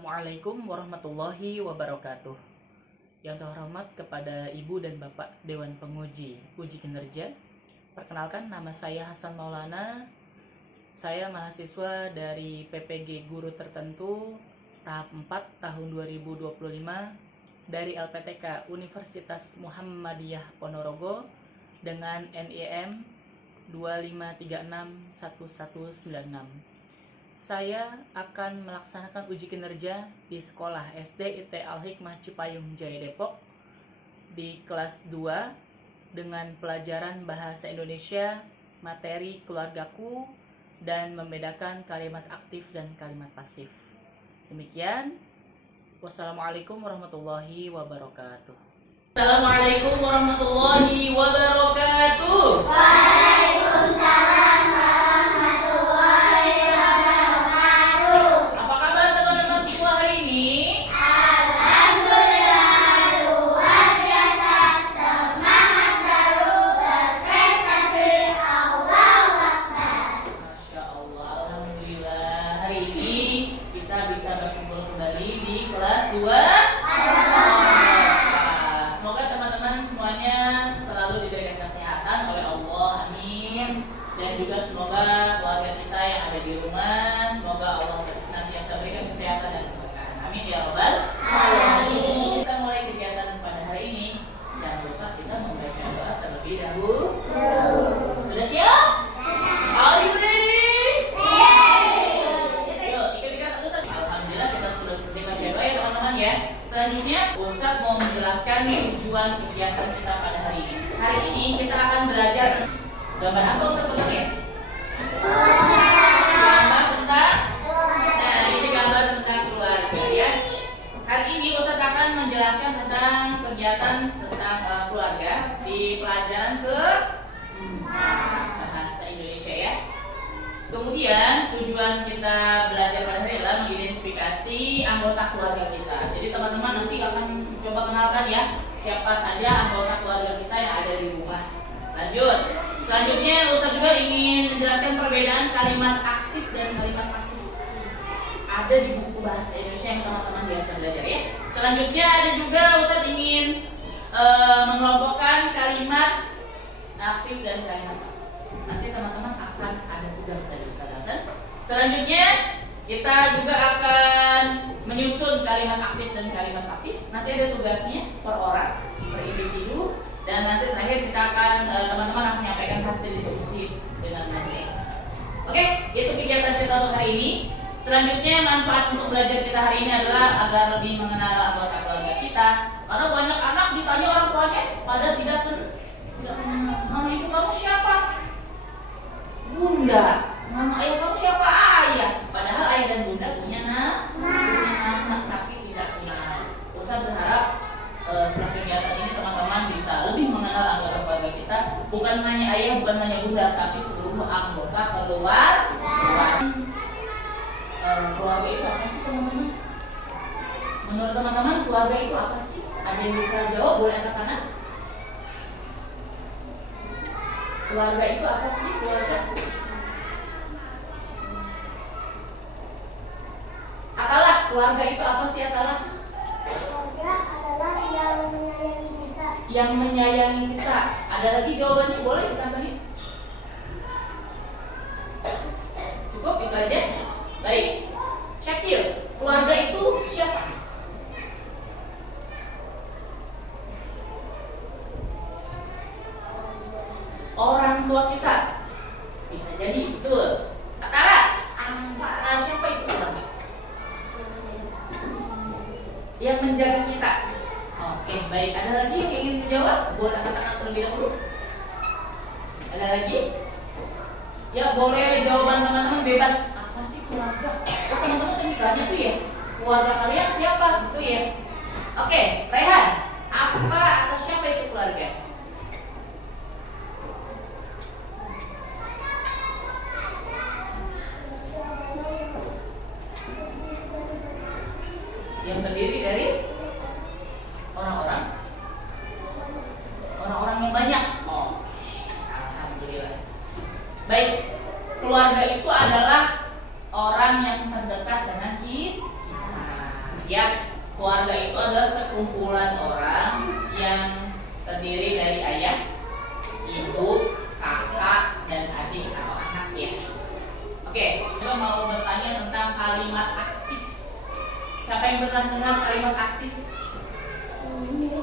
Assalamualaikum warahmatullahi wabarakatuh. Yang terhormat kepada Ibu dan Bapak Dewan Penguji Uji Kinerja. Perkenalkan, nama saya Hasan Maulana. Saya mahasiswa dari PPG Guru Tertentu tahap 4 tahun 2025 dari LPTK Universitas Muhammadiyah Ponorogo dengan NIM 25361196. Saya akan melaksanakan uji kinerja di sekolah SD IT Al-Hikmah Cipayung Jaya Depok di kelas 2 dengan pelajaran Bahasa Indonesia, materi keluargaku, dan membedakan kalimat aktif dan kalimat pasif. Demikian. Wassalamualaikum warahmatullahi wabarakatuh. Assalamualaikum warahmatullahi wabarakatuh. Waalaikumsalam warahmatullahi wabarakatuh. Apa kabar teman-teman semua hari ini? Alhamdulillah, luar biasa, semangat baru, berprestasi, Allahu Akbar. Masya Allah, Alhamdulillah. Hari ini kita bisa berkumpul kembali di kelas 2. Semoga teman-teman semuanya selalu diberikan kesehatan oleh Allah, amin. Dan juga semoga keluarga kita yang ada di rumah, semoga Allah senantiasa berikan kesehatan dan keberkahan, amin ya rabbal alamin. Kita mulai kegiatan pada hari ini. Jangan lupa kita membaca doa terlebih dahulu. Sudah siap? Are you ready? Yuk, ikut-ikutan terus. Alhamdulillah kita sudah selesai baca doa ya teman-teman ya. Selanjutnya Ustadz mau menjelaskan tujuan kegiatan kita pada hari ini. Hari ini kita akan belajar gambar apa Ustadz ya? Gambar tentang, nah ini gambar tentang keluarga ya. Hari ini Ustadz akan menjelaskan tentang kegiatan tentang keluarga di pelajaran ke Bahasa Indonesia ya. Kemudian tujuan kita belajar pada hari ini adalah mengidentifikasi anggota keluarga kita. Jadi teman-teman nanti akan coba kenalkan ya siapa saja anggota keluarga kita yang ada di rumah. Lanjut. Selanjutnya Ustaz juga ingin menjelaskan perbedaan kalimat aktif dan kalimat pasif. Ada di buku Bahasa Indonesia yang teman-teman biasa belajar ya. Selanjutnya ada juga Ustaz ingin mengelompokkan kalimat aktif dan kalimat pasif. Nanti teman-teman akan ada tugas dari Ustaz Hasan. Selanjutnya kita juga akan menyusun kalimat aktif dan kalimat pasif. Nanti ada tugasnya per orang, per individu, dan nanti terakhir kita akan teman-teman akan menyampaikan hasil diskusi dengan materi. Oke, itu kegiatan kita untuk hari ini. Selanjutnya manfaat untuk belajar kita hari ini adalah agar lebih mengenal anggota keluarga kita. Karena banyak anak ditanya orang tuanya pada tidak kenal. Nama ibu kamu siapa? Bunda. Nama ayah kamu siapa? Ayah. Padahal ayah dan bunda punya nama, tapi tidak kenal. Ustaz berharap setelah kegiatan ini teman-teman bisa lebih mengenal anggota keluarga kita. Bukan hanya ayah, bukan hanya bunda, tapi seluruh anggota keluarga. Keluarga itu apa sih teman-teman? Menurut teman-teman keluarga itu apa sih? Ada yang bisa jawab? Boleh angkat tangan. Keluarga itu apa sih? Keluarga Atalah, keluarga itu apa sih Atalah? Keluarga adalah yang menyayangi kita. Yang menyayangi kita. Ada lagi jawabannya, boleh ditambahin? Cukup itu aja? Baik. Syakir, keluarga itu siapa? Orang tua kita. Bisa jadi, betul. Atara, siapa itu keluarga? Yang menjaga kita. Oke, baik. Ada lagi yang ingin menjawab? Boleh angkat tangan terlebih dahulu. Ada lagi? Ya, boleh jawaban teman-teman bebas. Apa sih keluarga? Teman-teman sering ditanya tuh ya, keluarga kalian siapa? Gitu ya. Oke, Rehan, apa atau siapa itu keluarga? Yang terdiri dari orang-orang yang banyak. Oh, alhamdulillah. Baik, keluarga itu adalah orang yang terdekat dengan kita. Ya, keluarga itu adalah sekumpulan orang yang terdiri dari ayah, ibu, kakak, dan adik atau anak ya. Oke, kita mau bertanya tentang kalimat aktif. Siapa yang pernah dengar kalimat aktif?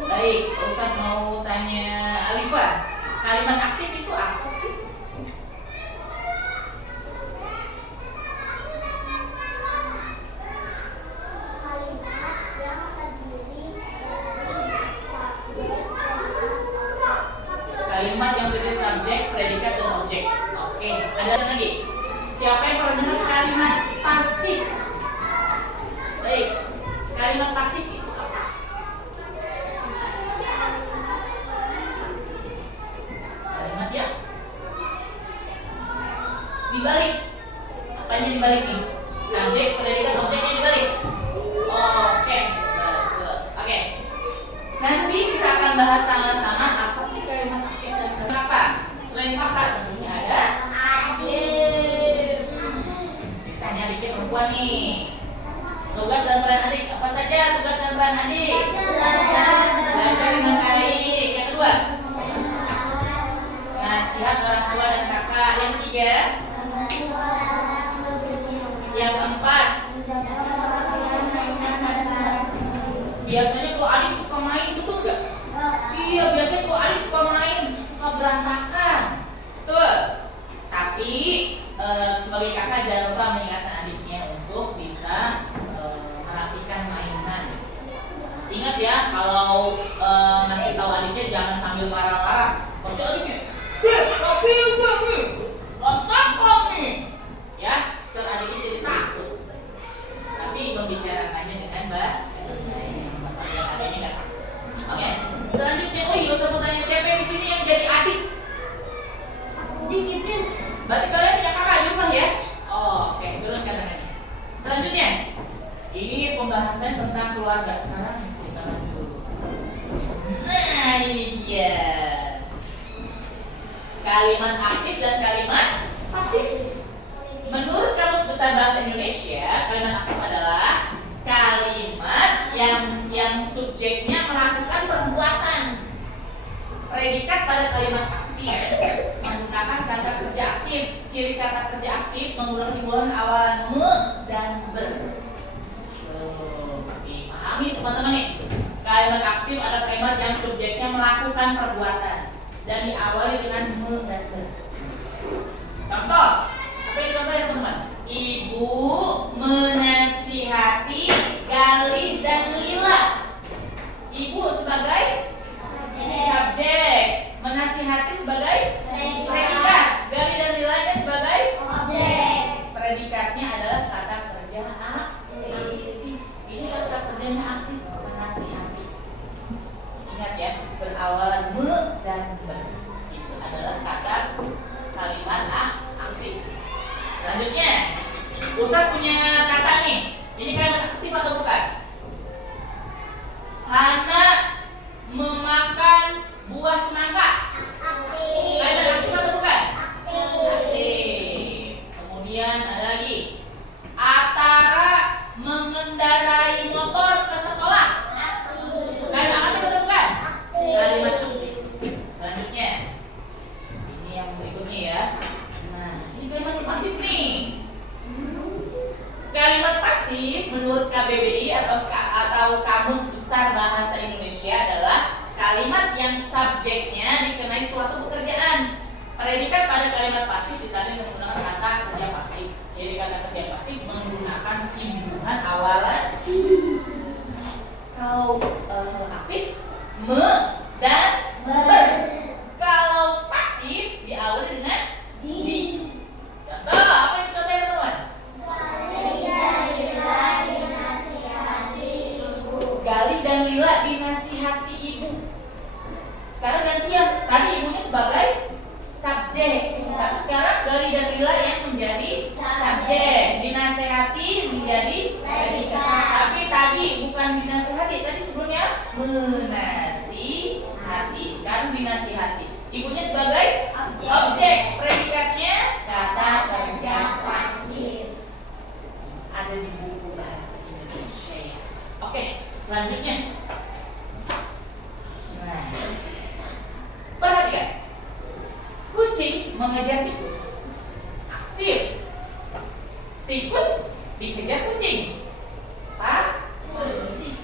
Baik, Ustaz mau tanya Alifa. Kalimat aktif itu apa sih? Kalimat yang terdiri dari subjek, Kalimat yang terdiri subjek, predikat, dan objek. Oke, ada lagi. Siapa yang pernah dengar kalimat pasif? Baik, kalimat pasif itu apa? Kalimat yang dibalik. Apanya dibalik nih? Subjek, predikat, objeknya dibalik. Oke, betul. Oke. Nanti kita akan bahas sama-sama apa sih kalimat aktif dan kakak. Selain kakak tentunya ada adik, ditanya adiknya perempuan nih. Tugas dan peran adik apa saja tugas dan peran adik? Belajar dengan baik. Yang kedua, nasihat orang tua dan kakak. Yang ketiga, yang keempat, biasanya kalau adik suka main, betul gak? Iya, biasanya kalau adik suka main, suka berantakan. Betul. Tapi sebagai kakak jangan lupa mengingatkan adiknya untuk bisa merapikan mainan. Ingat ya, kalau ngasih tahu adiknya jangan sambil marah-marah. Pasti adiknya, tapi gue berantakan nih. Ya, terus adiknya jadi takut. Tapi membicarakannya dengan baik. Supaya adiknya nggak takut. Oke, selanjutnya saya mau tanya siapa yang di sini yang jadi adik? dikitin. Berarti kalian punya kakak di rumah ya? Oke, turunkan tangannya. Selanjutnya, ini pembahasan tentang keluarga. Sekarang kita lanjut. Nah, ini dia. Kalimat aktif dan kalimat pasif. Menurut Kamus Besar Bahasa Indonesia, kalimat aktif adalah kalimat yang subjeknya melakukan perbuatan. Predikat pada kalimat aktif menggunakan kata kerja aktif. Ciri kata kerja aktif menggunakan himpunan awalan me dan ber. Dipahami teman-teman nih. Kalimat aktif adalah kalimat yang subjeknya melakukan perbuatan dan diawali dengan me dan ber. Contoh, apa yang contoh ya teman-teman? Ibu menasihati Galih dan Lila. Ibu sebagai subjek, menasihati sebagai predikat, Galih dan Lilanya sebagai Objek. predikatnya adalah kata kerja aktif. Ini kata kerjanya aktif, menasihati. Ingat ya, berawalan me dan ber. Itu adalah kata kalimat aktif. Selanjutnya, Ustaz punya kata nih. Ini kalimat aktif atau bukan? Hana memakan buah semangka. Aktif. Kalimat aktif atau bukan? Aktif. Aktif. Kemudian ada lagi. Atara mengendarai motor ke sekolah. Aktif. Kalimat aktif atau bukan? Aktif. Kalimat aktif. Selanjutnya, ini yang berikutnya ya. Nah, ini kalimat pasif nih. Kalimat pasif menurut KBBI atau Kamus Besar Bahasa Indonesia adalah kalimat yang subjeknya dikenai suatu pekerjaan. Predikat pada kalimat pasif ditandai menggunakan kata kerja pasif. Jadi kata kerja pasif menggunakan himpunan awalan. Kalau aktif me dan ber. Kalau pasif diawali dengan di. Contoh, apa yang contohnya teman-teman? Galih dan Lila dinasihati ibu. Sekarang gantian. Tadi ibunya sebagai subjek. Tapi sekarang Galih dan Lila yang menjadi subjek. Dinasihati menjadi predikat. Tapi tadi bukan dinasihati. Tadi sebelumnya menasihati. Sekarang dinasihati. Ibunya sebagai objek. Predikatnya kata kerja pasif. Ada di buku bahasa Indonesia ya. Selanjutnya. Nah, perhatikan. Kucing mengejar tikus. Aktif. Tikus dikejar kucing. Pasif.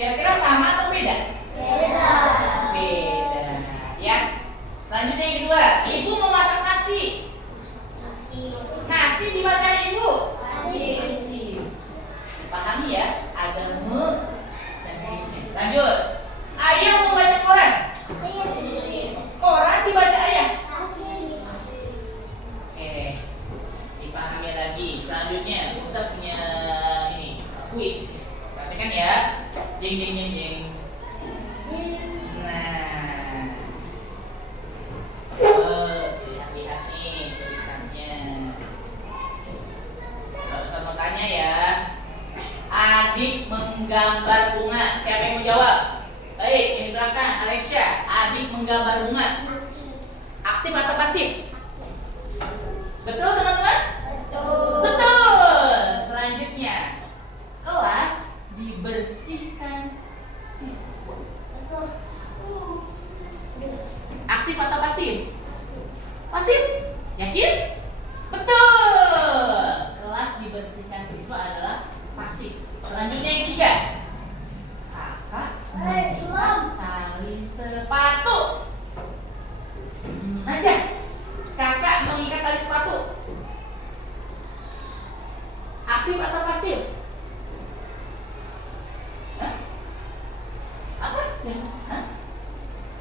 Kira-kira sama atau beda? Beda. Beda. Ya. Selanjutnya yang kedua, ibu memasak nasi. Nasi dimasak ibu. Pasif. Dipahami ya? Ada me dan ini. Lanjut. Ayah membaca koran. Koran dibaca ayah. Oke. Dipahami lagi. Selanjutnya, Ustaz punya ini kuis. Perhatikan ya. Jeng jeng jeng jeng. Nah. Lihat-lihat nih tulisannya. Kalau Ustaz mau tanya ya. Adik menggambar bunga. Siapa yang mau jawab? Baik, yang di belakang, Alesya. Adik menggambar bunga. Aktif atau pasif? Betul teman-teman? Betul. Selanjutnya, kelas dibersihkan siswa. Aktif atau pasif? Pasif? Yakin? Betul. Kelas dibersihkan siswa adalah pasif. Selanjutnya yang ketiga, kakak mengikat tali sepatu. Aja. Kakak mengikat tali sepatu. Aktif atau pasif? Hah? Apa? Hah?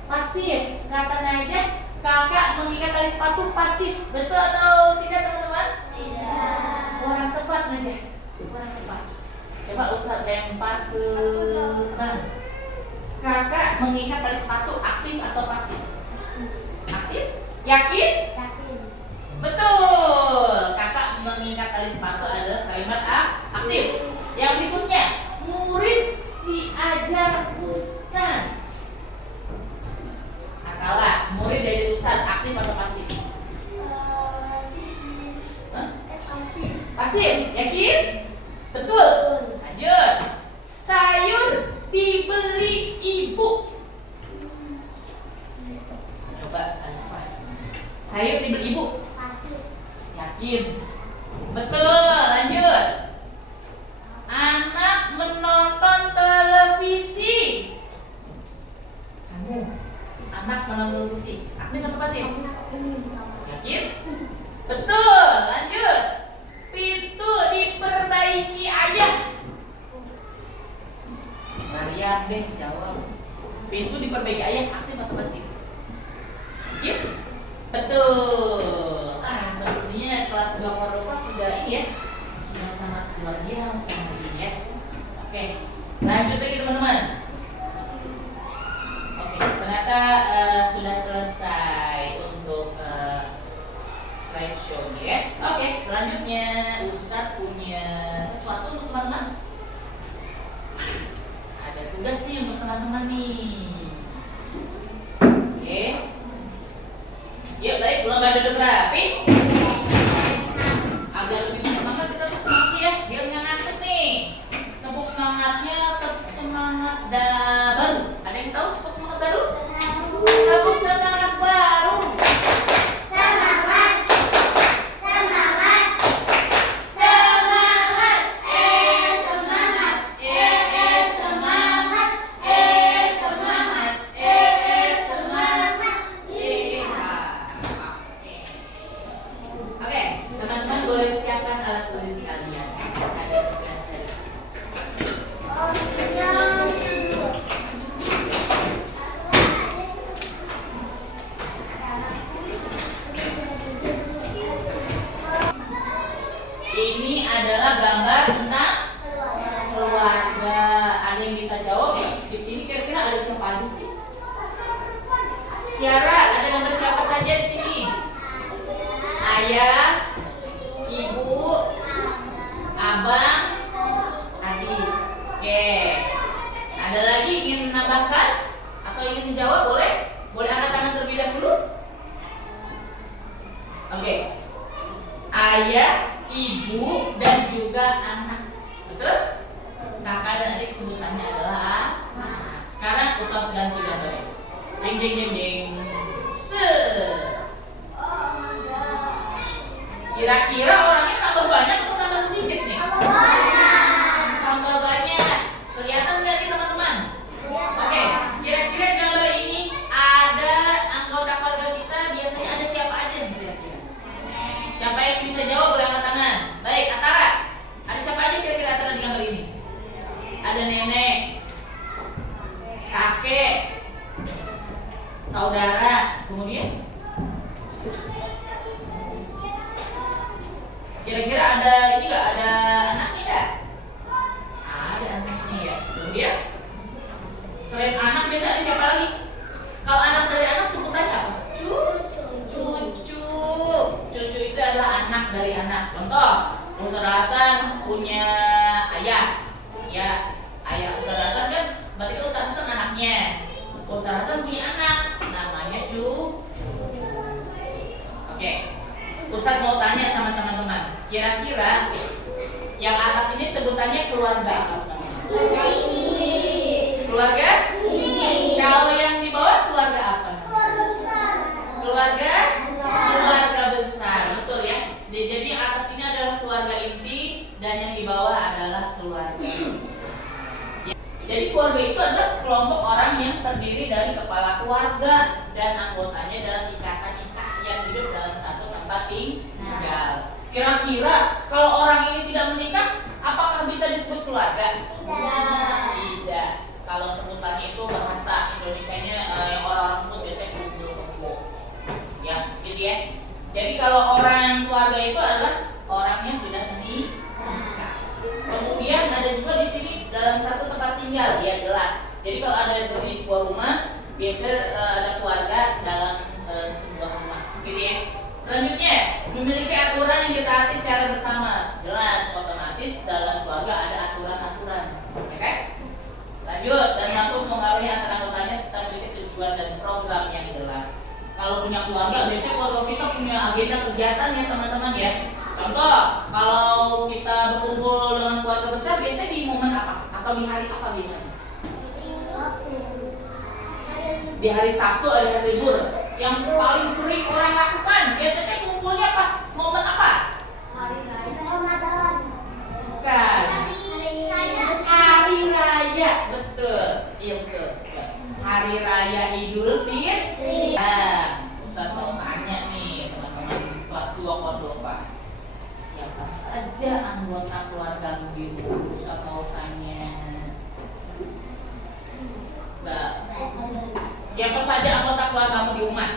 Pasif. Kata Najah, kakak mengikat tali sepatu pasif. Betul atau tidak teman-teman? Tidak. Orang tepat Najah. Orang tepat. Coba Ustaz lempar ke kakak mengikat tali sepatu aktif atau pasif? Aktif? Yakin? Betul. Kakak mengikat tali sepatu adalah kalimat aktif. Yang berikutnya, murid diajar ustaz. Akalah, murid diajar ustaz aktif atau pasif? Hah? Pasif. Yakin? Betul. Lanjut. Sayur dibeli ibu. Coba Alfa. Sayur dibeli ibu. Yakin? Betul. Lanjut. Anak menonton televisi. Kamu. Anak menonton televisi. Aktif atau pasif? Yakin? Betul. Lanjut. Pintu diperbaiki ayah. Maria deh jawab. Pintu diperbaiki ayah aktif atau pasif? Yakin? Betul. Sepertinya kelas 2 Kordoba sudah ini ya. Sudah sangat luar biasa ini ya. Oke. Lanjut lagi teman-teman. Oke, ternyata sudah selesai untuk slideshow ya. Oke, selanjutnya Ustadz punya sesuatu untuk teman-teman. Ada tugas nih untuk teman-teman nih. Oke. Yuk, baik, belum ada duduk rapi. Agar lebih semangat kita tepuk semangat ya, biar nggak ngantuk nih. Tepuk semangatnya, tepuk semangat baru. Ada yang tahu tepuk semangat baru? Tepuk semangat baru. Ini adalah gambar tentang keluarga. Ada yang bisa jawab? Di sini kira-kira ada siapa aja sih? Tiara, ada gambar siapa saja di sini? Ayah, ibu, abang, adik. Oke. Ada lagi ingin menambahkan atau ingin menjawab? Boleh? Boleh angkat tangan terlebih dahulu. Oke. Ayah, ibu, dan juga anak. Betul? Kakak dan adik sebutannya adalah Ustaz ganti gambarnya. Jeng jeng jeng jeng. Kira-kira orangnya tambah banyak atau tambah sedikit nih? Tambah banyak. Kelihatan nggak nih teman-teman? Oke, kira-kira di gambar ini ada anggota keluarga kita, biasanya ada siapa aja nih kira-kira? Siapa yang bisa jawab boleh angkat tangan. Baik, Atara. Ada siapa aja kira-kira Atara di gambar ini? Ada nenek, kakek, saudara, kemudian kira-kira ada ini nggak? Ada anaknya nggak? Ada anaknya ya. Kemudian selain anak biasa ada siapa lagi? Kalau anak dari anak sebutannya apa? Cucu. Cucu itu adalah anak dari anak. Contoh, Ustaz Hasan punya ayah. Ya, ayah Ustaz Hasan kan berarti kan Ustaz Hasan anaknya. Ustaz Hasan punya anak, namanya cucu. Oke, Ustaz mau tanya sama teman-teman, kira-kira yang atas ini sebutannya keluarga apa? Keluarga? Kalau yang di bawah keluarga apa? Keluarga besar, betul ya. Jadi yang atas ini adalah keluarga inti dan yang di bawah adalah keluarga besar. Jadi keluarga itu adalah sekelompok orang yang terdiri dari kepala keluarga dan anggotanya dalam ikatan nikah yang hidup dalam satu tempat tinggal. Kira-kira kalau orang ini tidak menikah, apakah bisa disebut keluarga? Tidak. Kalau sebutannya itu bahasa Indonesianya yang orang-orang sebut biasanya kumpul-kumpul. Ya, gitu ya. Jadi kalau orang keluarga itu adalah orang yang sudah menikah. Kemudian ada juga di sini dalam satu tempat tinggal, ya jelas. Jadi kalau ada di sebuah rumah, biasanya ada keluarga dalam sebuah rumah, gitu ya. Selanjutnya, memiliki aturan yang ditaati secara bersama. Jelas, otomatis dalam keluarga ada aturan-aturan, ya kan? Lanjut, dan mampu mengaruhi antara anggotanya serta memiliki tujuan dan program yang jelas. Kalau punya keluarga, biasanya keluarga kita punya agenda kegiatan ya teman-teman ya. Contoh, kalau kita berkumpul dengan keluarga besar, biasanya di momen apa? Atau di hari apa biasanya? Di hari Sabtu atau hari libur. Yang paling sering orang lakukan, biasanya kumpulnya pas momen apa? Hari Raya Ramadan. Bukan. Hari Raya, betul. Iya betul. Hari Raya Idul Fitri. Nah, Ustaz mau tanya nih teman-teman kelas 2 Kodova. Siapa saja anggota keluargamu di rumah? Ustaz mau tanya. Mbak, siapa saja anggota keluargamu di rumah?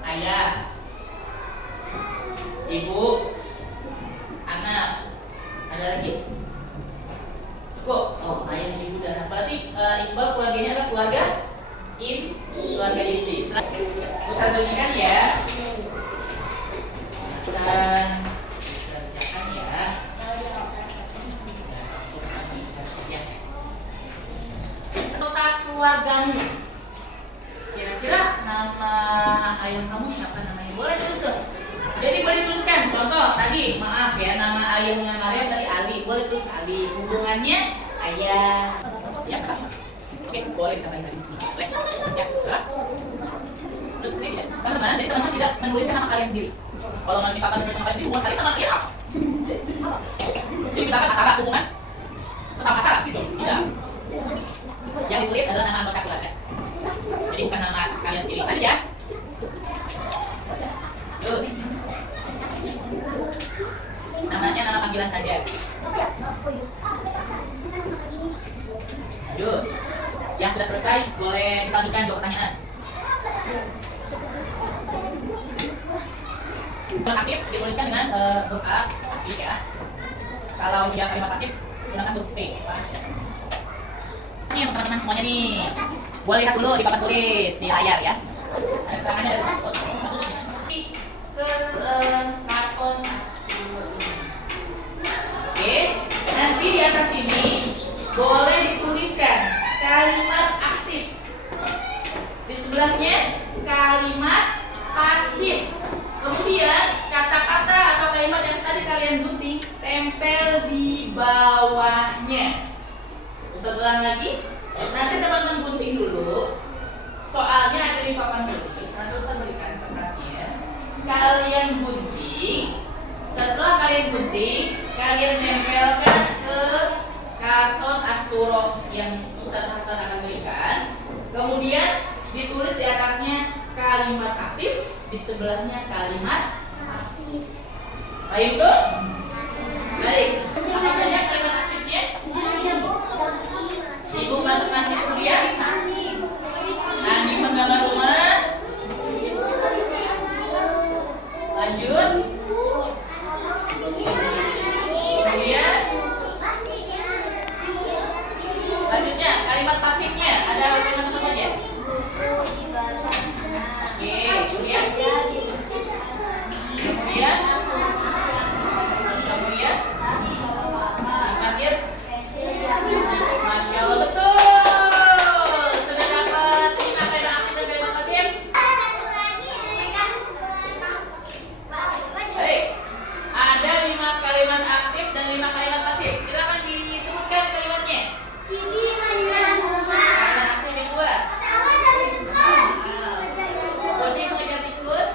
Ayah, ibu, anak, ada lagi? Cukup? Oh, ayah, ibu, dan anak. Berarti Iqbal keluarganya adalah keluarga keluarga inti. Ustaz bagikan ya. Dan kerjakan ya. Anggota keluargamu. Kira-kira nama ayah kamu siapa namanya? Boleh tulis tuh. Jadi boleh tuliskan. Contoh tadi, maaf ya, nama ayahnya Maryam tadi Ali. Boleh tulis Ali. Hubungannya ayah. Ya, oke, boleh dikatakan dari sini. Boleh. Ya, betul. Terus sendiri ya. Teman-teman, jadi teman-teman tidak menuliskan nama kalian sendiri. Kalau misalkan menulis nama kalian sendiri, hubungan kalian sama kalian apa? Jadi misalkan Atara hubungan sesama Atara gitu. Tidak. Yang ditulis adalah nama anggota keluarga. Jadi bukan nama kalian sendiri. Tadi ya. Yuk. Namanya nama panggilan saja. Yuk. Yang sudah selesai boleh dilanjutkan jawab pertanyaan. Yang aktif dituliskan dengan huruf A, aktif ya. Kalau tidak kalimat pasif gunakan huruf P. Ini yang teman-teman semuanya nih. Boleh lihat dulu di papan tulis di layar ya. Ada tangannya dari ke karton. Oke, nanti di atas ini boleh dituliskan kalimat aktif. Di sebelahnya kalimat pasif. Kemudian kata-kata atau kalimat yang tadi kalian gunting tempel di bawahnya. Ustaz ulang lagi. Nanti teman-teman gunting dulu. Soalnya ada di papan tulis. Nanti Ustaz berikan kertasnya. Kalian gunting. Setelah kalian gunting, kalian nempelkan ke karton asturo yang Ustaz Hasan akan berikan. Kemudian ditulis di atasnya kalimat aktif, di sebelahnya kalimat pasif. Baik tuh? Baik. Apa saja kalimat aktifnya? Ibu masak nasi kuliah. Andi menggambar rumah. Lanjut. Kemudian lanjutnya kalimat pasifnya ada kalimat apa saja? Oke, kemudian terakhir, Masya Allah betul. Sudah dapat 5 kalimat aktif dan kalimat pasif. Baik, ada 5 kalimat aktif dan 5 kalimat pasif. Silakan disebutkan kalimatnya. Kalimat aktif yang kedua. Posisi mengejar tikus.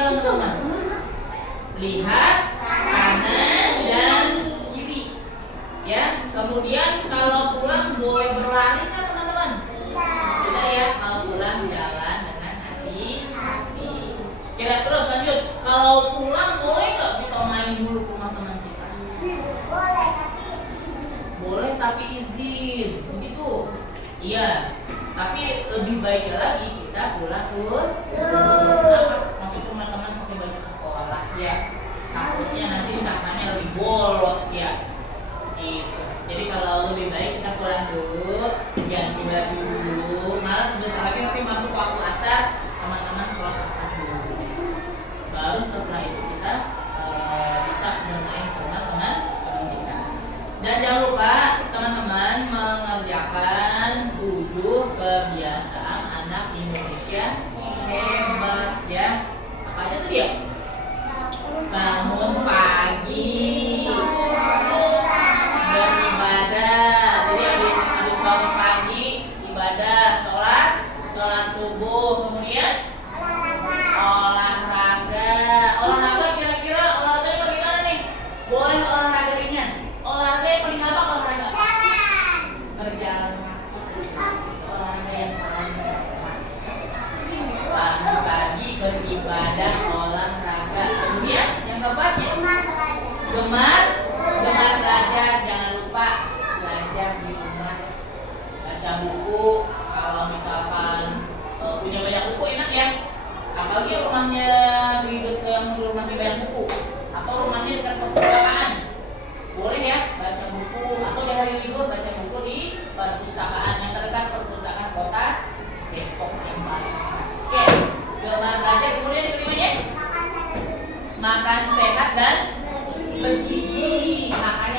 tinggal teman-teman. Lihat kanan dan kiri. Ya, kemudian kalau pulang boleh berlari kan teman-teman? Tidak ya, kalau pulang jalan dengan hati-hati. Kira terus lanjut. Kalau pulang boleh nggak kita main dulu ke rumah teman kita? Boleh tapi izin, begitu. Iya. Tapi lebih baiknya lagi kita pulang dulu. Masuk rumah teman pakai baju sekolah ya. Takutnya nanti disangkanya lebih bolos ya. Gitu. Jadi kalau lebih baik kita pulang dulu, ganti baju dulu. Malah sebentar lagi nanti masuk waktu asar, teman-teman sholat asar dulu. Baru setelah itu kita bisa bermain ke rumah teman kita. Dan jangan lupa teman-teman mengerjakan 7 kebiasaan anak Indonesia hebat ya. Apa aja tuh dia? Bangun pagi, beribadah. Jadi habis bangun pagi ibadah, sholat subuh, kemudian olahraga. Olahraga kira-kira olahraganya bagaimana nih? Boleh olahraga ringan. Olahraga yang paling gampang olahraga apa? Berjalan kaki. Olahraga yang paling gampang. Bangun pagi beribadah, olahraga. Kemudian yang keempatnya gemar belajar. Jangan lupa belajar di rumah. Baca buku. Kalau misalkan punya banyak buku enak ya. Apalagi yang rumahnya rumahnya banyak buku atau rumahnya dekat perpustakaan. Boleh ya baca buku atau di hari libur baca buku di perpustakaan yang terdekat, perpustakaan kota Depok yang paling dekat. Oke, gemar belajar. Kemudian yang kelimanya makan sehat dan bergizi. Makanya